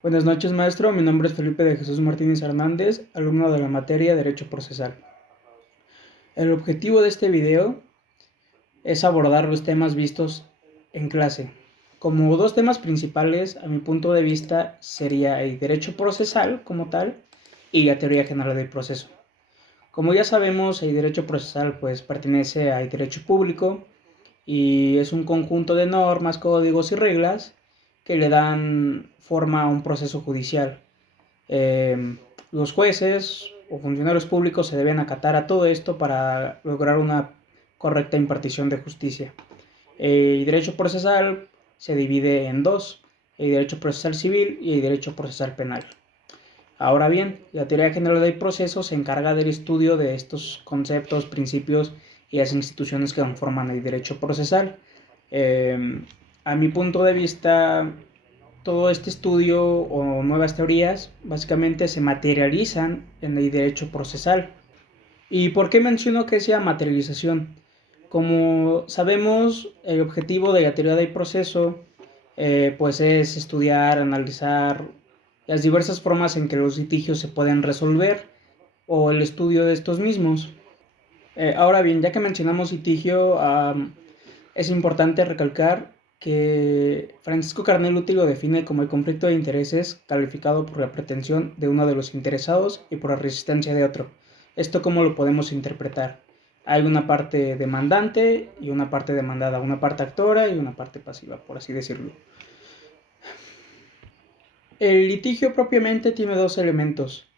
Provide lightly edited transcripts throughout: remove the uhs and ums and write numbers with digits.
Buenas noches, maestro. Mi nombre es Felipe de Jesús Martínez Hernández, alumno de la materia Derecho Procesal. El objetivo de este video es abordar los temas vistos en clase. Como dos temas principales, a mi punto de vista, sería el derecho procesal como tal y la teoría general del proceso. Como ya sabemos, el derecho procesal pues pertenece al derecho público y es un conjunto de normas, códigos y reglas que le dan forma a un proceso judicial. Los jueces o funcionarios públicos se deben acatar a todo esto para lograr una correcta impartición de justicia. El derecho procesal se divide en dos: el derecho procesal civil y el derecho procesal penal. Ahora bien, la teoría general del proceso se encarga del estudio de estos conceptos, principios y las instituciones que conforman el derecho procesal. A mi punto de vista, todo este estudio o nuevas teorías básicamente se materializan en el derecho procesal. ¿Y por qué menciono que sea materialización? Como sabemos, el objetivo de la teoría del proceso pues es estudiar, analizar las diversas formas en que los litigios se pueden resolver o el estudio de estos mismos. Ahora bien, ya que mencionamos litigio, es importante recalcar que Francisco Carnel Lútil lo define como el conflicto de intereses calificado por la pretensión de uno de los interesados y por la resistencia de otro. ¿Esto cómo lo podemos interpretar? Hay una parte demandante y una parte demandada, una parte actora y una parte pasiva, por así decirlo. El litigio propiamente tiene dos elementos.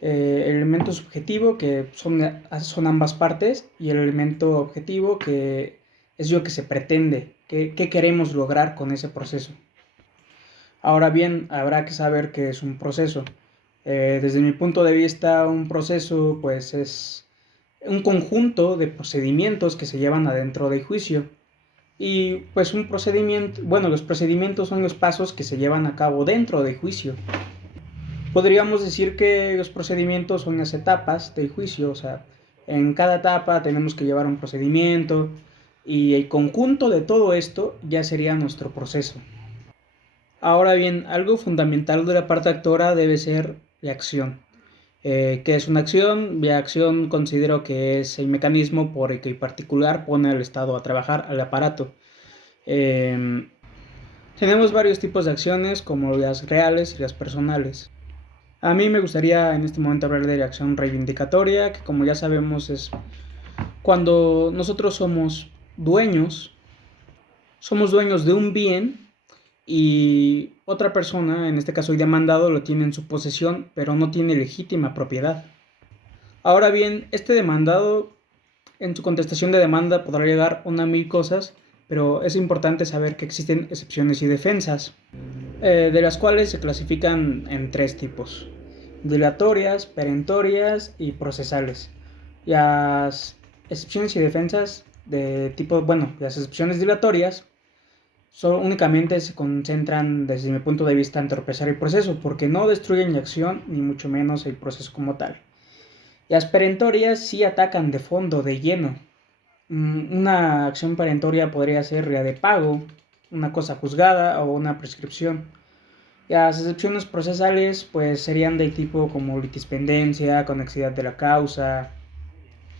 El elemento subjetivo, que son ambas partes, y el elemento objetivo, que es lo que se pretende, qué queremos lograr con ese proceso. Ahora bien, habrá que saber qué es un proceso. Desde mi punto de vista, un proceso pues es un conjunto de procedimientos que se llevan adentro del juicio. Y pues un procedimiento, bueno, los procedimientos son los pasos que se llevan a cabo dentro del juicio. Podríamos decir que los procedimientos son las etapas del juicio, o sea, en cada etapa tenemos que llevar un procedimiento y el conjunto de todo esto ya sería nuestro proceso. Ahora bien, algo fundamental de la parte actora debe ser la acción. ¿Qué es una acción? La acción considero que es el mecanismo por el que el particular pone al Estado a trabajar, al aparato. Eh, Tenemos varios tipos de acciones, como las reales y las personales. A mí me gustaría en este momento hablar de la acción reivindicatoria, que como ya sabemos es cuando nosotros somos dueños de un bien y otra persona, en este caso el demandado, lo tiene en su posesión, pero no tiene legítima propiedad. Ahora bien, este demandado en su contestación de demanda podrá llegar a mil cosas, pero es importante saber que existen excepciones y defensas, de las cuales se clasifican en tres tipos: dilatorias, perentorias y procesales. Las excepciones y defensas de tipo, bueno, las excepciones dilatorias únicamente se concentran desde mi punto de vista en entorpecer el proceso, porque no destruyen la acción ni mucho menos el proceso como tal. Las perentorias sí atacan de fondo, de lleno. Una acción perentoria podría ser la de pago, una cosa juzgada o una prescripción. Las excepciones procesales pues serían del tipo como litispendencia, conexidad de la causa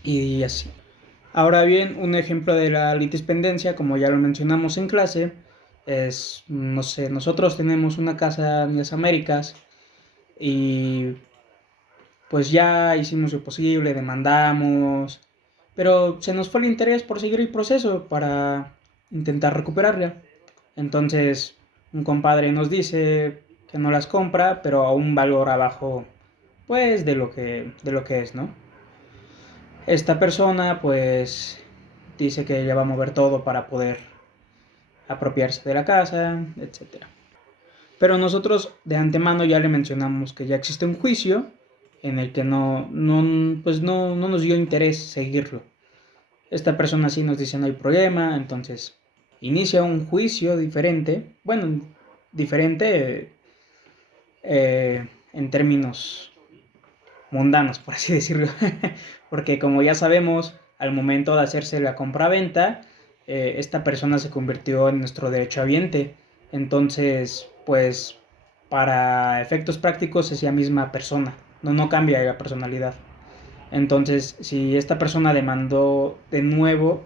y así. Ahora bien, un ejemplo de la litispendencia, como ya lo mencionamos en clase, es, no sé, nosotros tenemos una casa en las Américas y pues ya hicimos lo posible, demandamos, pero se nos fue el interés por seguir el proceso para intentar recuperarla. Entonces, un compadre nos dice que no las compra, pero a un valor abajo, pues, de lo que es, ¿no? Esta persona, pues, dice que ella va a mover todo para poder apropiarse de la casa, etcétera. Pero nosotros de antemano ya le mencionamos que ya existe un juicio en el que no nos dio interés seguirlo. Esta persona sí nos dice no hay problema, entonces inicia un juicio diferente, bueno, diferente en términos mundanos, por así decirlo, porque como ya sabemos, al momento de hacerse la compra-venta, esta persona se convirtió en nuestro derechohabiente, entonces, pues, para efectos prácticos es la misma persona, no cambia la personalidad. Entonces, si esta persona demandó de nuevo,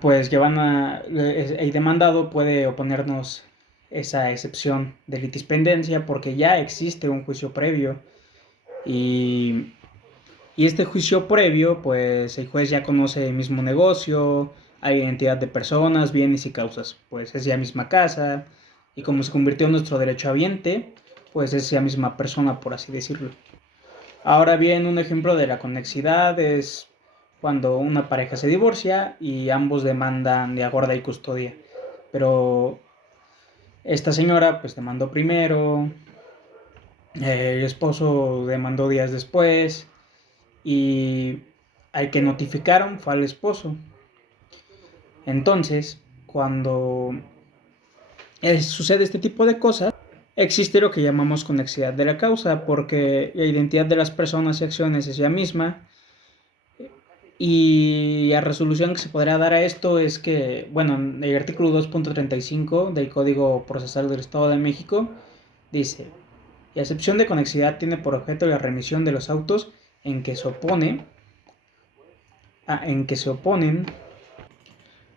pues el demandado puede oponernos esa excepción de litispendencia porque ya existe un juicio previo y, y este juicio previo, pues el juez ya conoce el mismo negocio, hay identidad de personas, bienes y causas, pues es la misma casa y como se convirtió en nuestro derechohabiente, pues es la misma persona, por así decirlo. Ahora bien, un ejemplo de la conexidad es cuando una pareja se divorcia y ambos demandan de guarda y custodia. Pero esta señora pues demandó primero, el esposo demandó días después y al que notificaron fue al esposo. Entonces, cuando sucede este tipo de cosas, existe lo que llamamos conexidad de la causa, porque la identidad de las personas y acciones es la misma. Y la resolución que se podrá dar a esto es que, bueno, el artículo 2.35 del Código Procesal del Estado de México dice, la excepción de conexidad tiene por objeto la remisión de los autos en que se oponen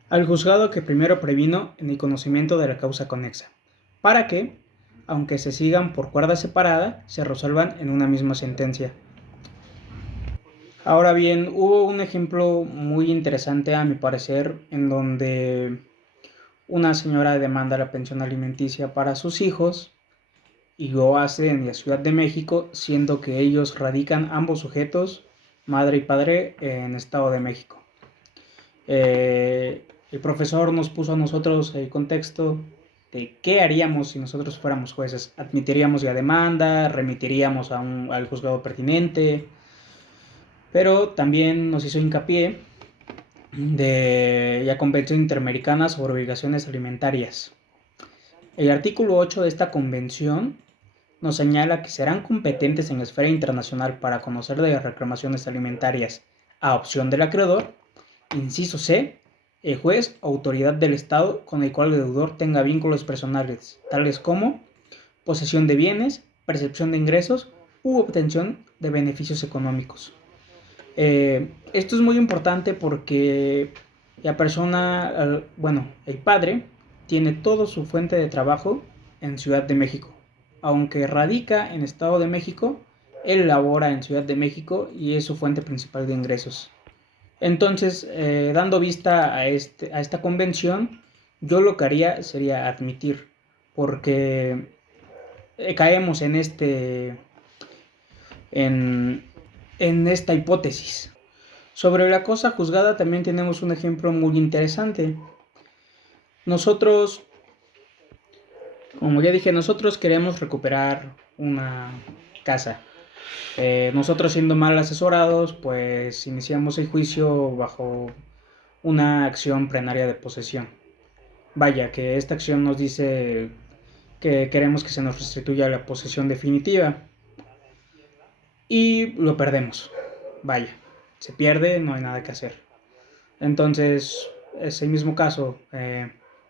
al juzgado que primero previno en el conocimiento de la causa conexa, para que, aunque se sigan por cuerda separada, se resuelvan en una misma sentencia. Ahora bien, hubo un ejemplo muy interesante a mi parecer en donde una señora demanda la pensión alimenticia para sus hijos y lo hace en la Ciudad de México, siendo que ellos radican ambos sujetos, madre y padre, en Estado de México. El profesor nos puso a nosotros el contexto de qué haríamos si nosotros fuéramos jueces. ¿Admitiríamos la demanda? ¿Remitiríamos al juzgado pertinente? Pero también nos hizo hincapié de la Convención Interamericana sobre Obligaciones Alimentarias. El artículo 8 de esta convención nos señala que serán competentes en la esfera internacional para conocer de las reclamaciones alimentarias a opción del acreedor, inciso C, el juez o autoridad del Estado con el cual el deudor tenga vínculos personales, tales como posesión de bienes, percepción de ingresos u obtención de beneficios económicos. Esto es muy importante porque la persona, bueno, el padre tiene toda su fuente de trabajo en Ciudad de México. Aunque radica en Estado de México, él labora en Ciudad de México y es su fuente principal de ingresos. Entonces, dando vista a esta convención, yo lo que haría sería admitir, porque caemos en esta hipótesis. Sobre la cosa juzgada también tenemos un ejemplo muy interesante. Nosotros, como ya dije, nosotros queremos recuperar una casa. Nosotros siendo mal asesorados, pues iniciamos el juicio bajo una acción plenaria de posesión. Vaya, que esta acción nos dice que queremos que se nos restituya la posesión definitiva y lo perdemos. Vaya, se pierde, no hay nada que hacer. Entonces, es el mismo caso.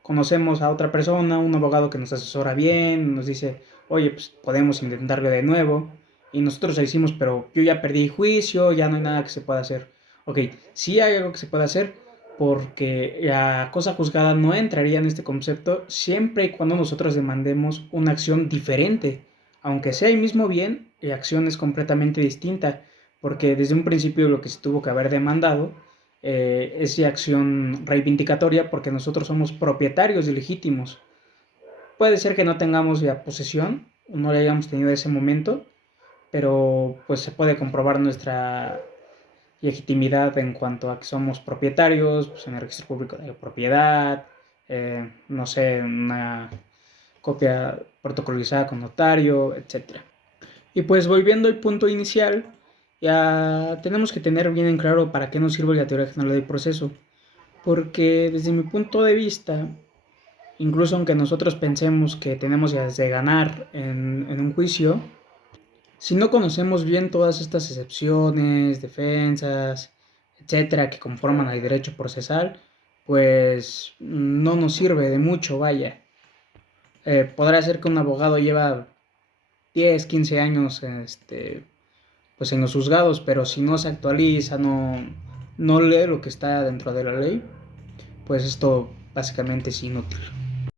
Conocemos a otra persona, un abogado que nos asesora bien, nos dice, oye, pues podemos intentarlo de nuevo. Y nosotros lo hicimos, pero yo ya perdí juicio, ya no hay nada que se pueda hacer. Ok, sí hay algo que se puede hacer, porque la cosa juzgada no entraría en este concepto siempre y cuando nosotros demandemos una acción diferente. Aunque sea el mismo bien, la acción es completamente distinta, porque desde un principio lo que se tuvo que haber demandado es la acción reivindicatoria porque nosotros somos propietarios legítimos. Puede ser que no tengamos la posesión, no la hayamos tenido en ese momento, pero pues se puede comprobar nuestra legitimidad en cuanto a que somos propietarios, pues, en el registro público de propiedad, no sé, una copia protocolizada con notario, etc. Y pues volviendo al punto inicial, ya tenemos que tener bien en claro para qué nos sirve la teoría general del proceso, porque desde mi punto de vista, incluso aunque nosotros pensemos que tenemos ya de ganar en un juicio, si no conocemos bien todas estas excepciones, defensas, etcétera, que conforman el derecho procesal, pues no nos sirve de mucho, vaya. Podrá ser que un abogado lleva 10, 15 años pues en los juzgados, pero si no se actualiza, no lee lo que está dentro de la ley, pues esto básicamente es inútil.